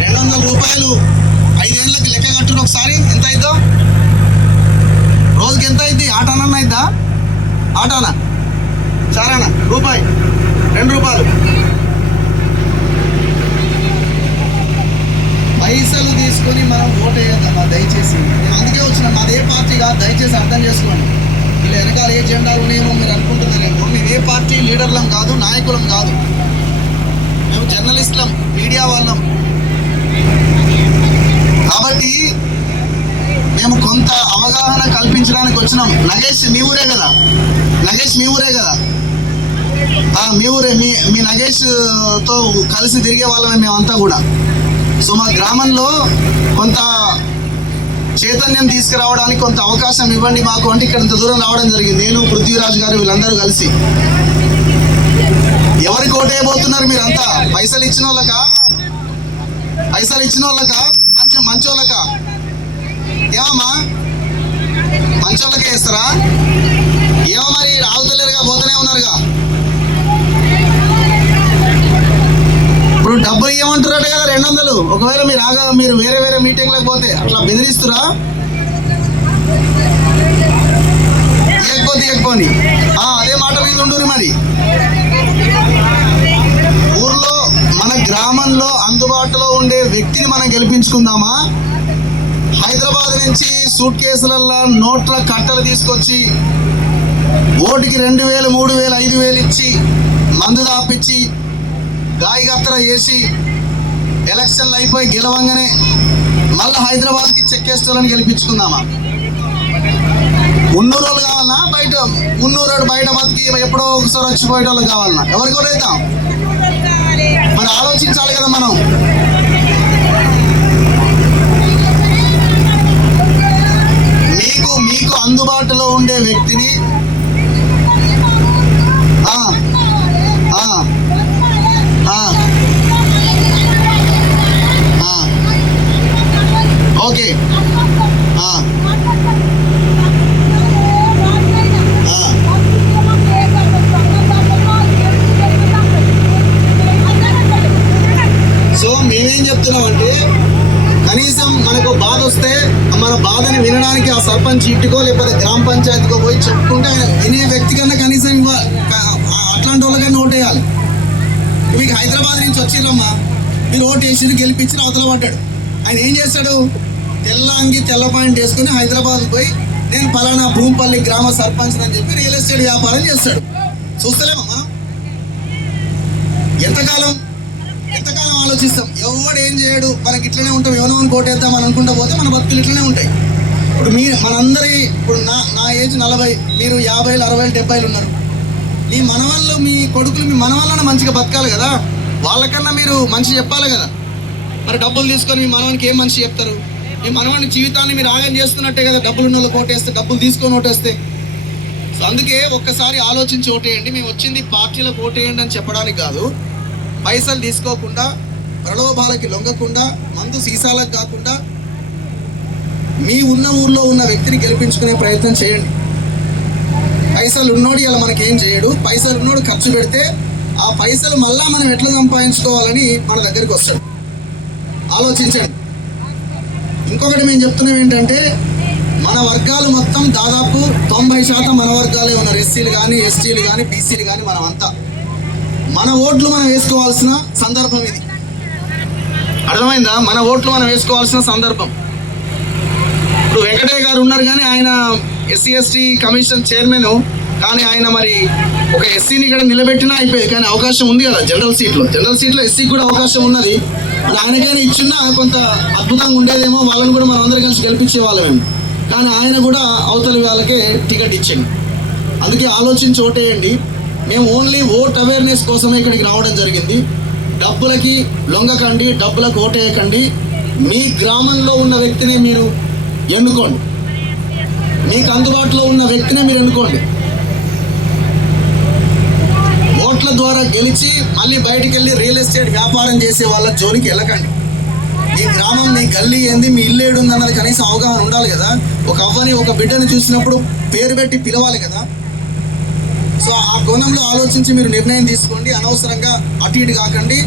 200 రూపాయలు 5 ఏళ్ళకి లెక్క కట్టుడు ఒకసారి. ఎంత అవుతుందో రోజుకి? ఎంత అయింది? ఆటానన్నా అయిద్దా? ఆటానా సారానా? రూపాయి 2 రూపాయలు పైసలు తీసుకొని మనం ఓటు వేయద్దమ్మా దయచేసి. నేను అందుకే వచ్చిన, మాది ఏ పార్టీ కాదు, దయచేసి అర్థం చేసుకోండి. వీళ్ళు వెనకాల ఏ జెండాలు ఉన్నాయేమో మీరు అనుకుంటున్నారేమో. మేము ఏ పార్టీ లీడర్లం కాదు, నాయకులం కాదు, మేము జర్నలిస్టులం, మీడియా వాళ్ళం. కాబట్టి మేము కొంత అవగాహన కల్పించడానికి వచ్చినాం. నగేష్ మీ ఊరే కదా? నగేష్ మీ ఊరే కదా? మీ ఊరే. మీ నగేష్తో కలిసి తిరిగే వాళ్ళమే మేమంతా కూడా. సో మా గ్రామంలో కొంత చైతన్యం తీసుకురావడానికి కొంత అవకాశం ఇవ్వండి మాకు అంటే ఇక్కడ ఇంత దూరం రావడం జరిగింది. నేను, పృథ్వీరాజ్ గారు, వీళ్ళందరూ కలిసి. ఎవరికి ఓటేయబోతున్నారు మీరంతా? పైసలు ఇచ్చిన వాళ్ళకా? పైసలు ఇచ్చిన వాళ్ళకా? మంచోళ్ళకా? ఏమమ్మా మంచోళ్ళకే వేస్తారా? ఏమో మరి ఆగుతలేరుగా, పోతూనే ఉన్నారుగా. ఇప్పుడు డబ్బులు ఇవ్వమంటారట కదా 200. ఒకవేళ మీరు వేరే మీటింగ్లకు పోతే అట్లా బెదిరిస్తురా? ఇవ్వకపోని అదే మాట మీద ఉండరు. మరి ఊర్లో మన గ్రామంలో అందుబాటులో ఉండే వ్యక్తిని మనం గెలిపించుకుందామా? హైదరాబాద్ నుంచి సూట్ కేసులల్లో నోట్ల కట్టలు తీసుకొచ్చి ఓటుకి 2000, 3000, 5000 ఇచ్చి మందు దాపించి గాయగత్తర చేసి ఎలక్షన్లు అయిపోయి గెలవంగానే మళ్ళీ హైదరాబాద్కి చెక్కేస్తోళ్ళని గెలిపించుకుందామా? ఉన్నూరోళ్ళు కావాలన్నా? ఉన్నూరోడు బయట బతికి ఎప్పుడో ఒకసారి వచ్చిపోయేటోళ్ళు కావాలన్నా? ఎవరికి కొనేద్దాం? మరి ఆలోచించాలి కదా మనం. మీకు అందుబాటులో ఉండే వ్యక్తిని ఓకే సో మేమేం చెప్తున్నామంటే కనీసం మనకు బాధ వస్తే మన బాధని వినడానికి ఆ సర్పంచ్ ఇంటికో లేకపోతే గ్రామ పంచాయతీకో పోయి చెప్పుకుంటే ఆయన వినే వ్యక్తి కన్నా కనీసం అట్లాంటి వాళ్ళకన్నా ఓటేయాలి. మీకు హైదరాబాద్ నుంచి వచ్చిరమ్మా, మీరు ఓటు వేసి గెలిపించి అవతల పడ్డాడు. ఆయన ఏం చేస్తాడు? తెల్ల అంగి తెల్ల పాయింట్ వేసుకుని హైదరాబాద్ పోయి నేను పలానా భూంపల్లి గ్రామ సర్పంచ్ అని చెప్పి రియల్ ఎస్టేట్ వ్యాపారం చేస్తాడు. చూస్తలేమా మనం? ఎంతకాలం ఆలోచిస్తాం? ఎవడు ఏం చేయడు, మనకి ఇట్లనే ఉంటాం, ఎవరో కోటేద్దాం అని అనుకుంటా పోతే మన బతుకులు ఇట్లనే ఉంటాయి. ఇప్పుడు ఇప్పుడు నా ఏజ్ 40, మీరు 50, 60, 70 ఉన్నారు. మీ మనవాళ్ళు, మీ కొడుకులు మీ మనవాళ్ళని మంచిగా బతకాలి కదా, వాళ్ళకన్నా మీరు మంచి చెప్పాలి కదా. మరి డబ్బులు తీసుకొని మీ మనవానికి ఏం మంచి చెప్తారు? మీ మనవాడి జీవితాన్ని మీరు ఆగం చేస్తున్నట్టే కదా. డబ్బులు ఉన్న వాళ్ళకి ఓటేస్తే, డబ్బులు తీసుకొని ఓటేస్తే. సో అందుకే ఒక్కసారి ఆలోచించి ఓటేయండి. మేము వచ్చింది పార్టీలకు ఓటేయండి అని చెప్పడానికి కాదు. పైసలు తీసుకోకుండా, ప్రలోభాలకి లొంగకుండా, మందు సీసాలకు కాకుండా మీ ఉన్న ఊర్లో ఉన్న వ్యక్తిని గెలిపించుకునే ప్రయత్నం చేయండి. పైసలు ఉన్నోడు ఇలా మనకేం చేయడు. పైసలు ఉన్నోడు ఖర్చు పెడితే ఆ పైసలు మళ్ళా మనం ఎట్లా సంపాదించుకోవాలని మన దగ్గరికి వస్తాడు. ఆలోచించండి. ఇంకొకటి మేము చెప్తున్నాం ఏంటంటే, మన వర్గాలు మొత్తం దాదాపు 90% మన వర్గాలే ఉన్నారు. ఎస్సీలు కానీ, ఎస్టీలు కానీ, బీసీలు కానీ, మనం అంతా మన ఓట్లు మనం వేసుకోవాల్సిన సందర్భం ఇది. అర్థమైందా? మన ఓట్లు మనం వేసుకోవాల్సిన సందర్భం. ఇప్పుడు వెంకటయ్య గారు ఉన్నారు కానీ ఆయన ఎస్సీ ఎస్టీ కమిషన్ చైర్మన్, కానీ ఆయన మరి ఒక ఎస్సీని ఇక్కడ నిలబెట్టినా అయిపోయింది. కానీ అవకాశం ఉంది కదా జనరల్ సీట్లో ఎస్సీకి కూడా అవకాశం ఉన్నది. మరి ఆయనకైనా ఇచ్చున్నా కొంత అద్భుతంగా ఉండేదేమో, వాళ్ళని కూడా మనం అందరం కలిసి గెలిపించే వాళ్ళమేమో. కానీ ఆయన కూడా అవతలి వాళ్ళకే టికెట్ ఇచ్చింది. అందుకే ఆలోచించి ఓటేయండి. మేము ఓన్లీ ఓట్ అవేర్నెస్ కోసమే ఇక్కడికి రావడం జరిగింది. డబ్బులకి లొంగకండి, డబ్బులకు ఓటేయకండి. మీ గ్రామంలో ఉన్న వ్యక్తిని మీరు ఎన్నుకోండి. మీకు అందుబాటులో ఉన్న వ్యక్తిని మీరు ఎన్నుకోండి. ఓట్ల ద్వారా గెలిచి మళ్ళీ బయటికి వెళ్ళి రియల్ ఎస్టేట్ వ్యాపారం చేసే వాళ్ళ జోలికి వెళ్ళకండి. మీ గ్రామం, మీ గల్లీ ఏంది, మీ ఇల్లు ఏడుంది అన్నది కనీసం అవగాహన ఉండాలి కదా. ఒక అవ్వని, ఒక బిడ్డని చూసినప్పుడు పేరు పెట్టి పిలవాలి కదా. సో ఆ కోణంలో ఆలోచించి మీరు నిర్ణయం తీసుకోండి. అనవసరంగా అటు ఇటు కాకండి.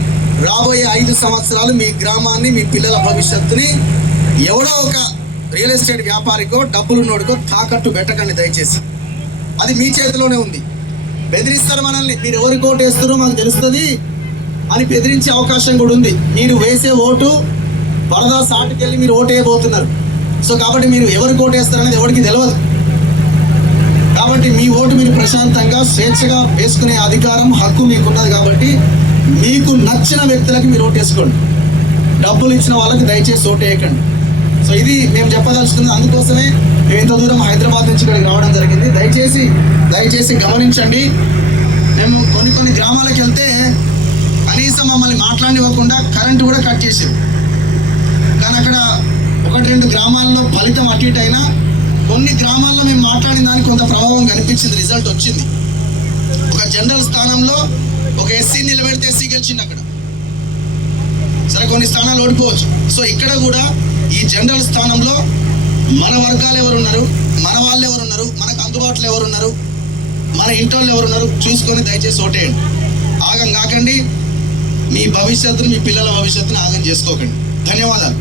రాబోయే 5 సంవత్సరాలు మీ గ్రామాన్ని, మీ పిల్లల భవిష్యత్తుని ఎవడో ఒక రియల్ ఎస్టేట్ వ్యాపారికో డబ్బులున్నోడికో తాకట్టు పెట్టకండి దయచేసి. అది మీ చేతిలోనే ఉంది. బెదిరిస్తారు మనల్ని, మీరు ఎవరికి ఓటు వేస్తారో మాకు తెలుస్తుంది అని బెదిరించే అవకాశం కూడా ఉంది. మీరు వేసే ఓటు వరదా సాటుకెళ్ళి మీరు ఓటు వేయబోతున్నారు. సో కాబట్టి మీరు ఎవరికి ఓటు వేస్తారనేది ఎవరికి తెలియదు. కాబట్టి మీ ఓటు మీరు ప్రశాంతంగా స్వేచ్ఛగా వేసుకునే అధికారం, హక్కు మీకున్నది. కాబట్టి మీకు నచ్చిన వ్యక్తులకి మీరు ఓటు వేసుకోండి. డబ్బులు ఇచ్చిన వాళ్ళకి దయచేసి ఓటు వేయకండి. సో ఇది మేము చెప్పదలుచుకున్నది. అందుకోసమే మేము ఇంత దూరం హైదరాబాద్ నుంచి ఇక్కడికి రావడం జరిగింది. దయచేసి గమనించండి. మేము కొన్ని గ్రామాలకు వెళ్తే కనీసం మమ్మల్ని మాట్లాడివ్వకుండా కరెంటు కూడా కట్ చేసారు. కానీ అక్కడ 1-2 గ్రామాల్లో ఫలితం అటు ఇటు అయినా కొన్ని గ్రామాల్లో మేము మాట్లాడిన దానికి కొంత ప్రభావం కనిపించింది, రిజల్ట్ వచ్చింది. ఒక జనరల్ స్థానంలో ఒక ఎస్సీ నిలబెడితే ఎస్సీ గెలిచింది అక్కడ. సరే, కొన్ని స్థానాలు ఓడిపోవచ్చు. సో ఇక్కడ కూడా ఈ జనరల్ స్థానంలో మన వర్గాలు ఎవరున్నారు, మన వాళ్ళు ఎవరున్నారు, మనకు అందుబాటులో ఎవరున్నారు, మన ఇంటోళ్ళు ఎవరున్నారు చూసుకొని దయచేసి ఓటేయండి. ఆగం కాకండి. మీ భవిష్యత్తును, మీ పిల్లల భవిష్యత్తును ఆగం చేసుకోకండి. ధన్యవాదాలు.